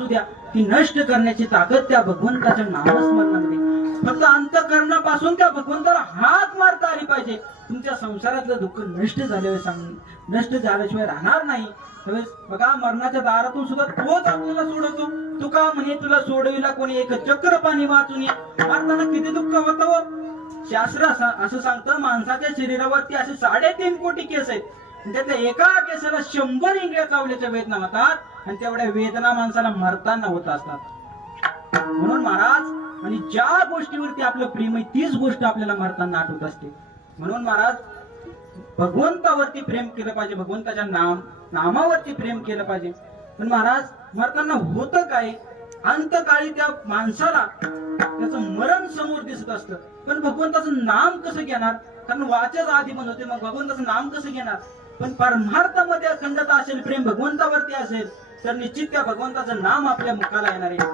असू द्या ती नष्ट करण्याची ताकद त्या भगवंताच्या नामस्मरणामध्ये. फक्त अंतःकरणापासून त्या भगवंताला हाक मारता आली पाहिजे. तुमच्या संसारातलं दुःख नष्ट झाल्याशिवाय राहणार नाही. त्यावेळेस बघा मरणाच्या दारातून सुद्धा तोच आपल्याला सोडवतो. तुका म्हणे तुला सोडविला कोणी एक चक्र पाणी वाचून मारताना किती दुःख होतं. शास्त्र असं सांगतं माणसाच्या शरीरावरती असे 3.5 कोटी केस आहेत. त्यातल्या एका केसाला 100 इंगळ्या चावल्याच्या वेदना होतात आणि तेवढ्या वेदना माणसाला मरताना होत असतात. म्हणून महाराज आणि ज्या गोष्टीवरती आपलं प्रेम आहे तीच गोष्ट आपल्याला मरताना आठवत असते. म्हणून महाराज भगवंतावरती प्रेम केलं पाहिजे, भगवंताच्या नामावरती प्रेम केलं पाहिजे. पण महाराज मरताना होतं काय, अंतकाळी त्या माणसाला त्याचं मरण समोर दिसत असतं, पण भगवंताचं नाम कसं घेणार? कारण वाचच आधी पण होते, मग भगवंताचं नाम कसं घेणार? पण परमार्थामध्ये अखंडता असेल, प्रेम भगवंतावरती असेल तर निश्चित त्या भगवंताचं नाम आपल्या मुखाला येणार आहे.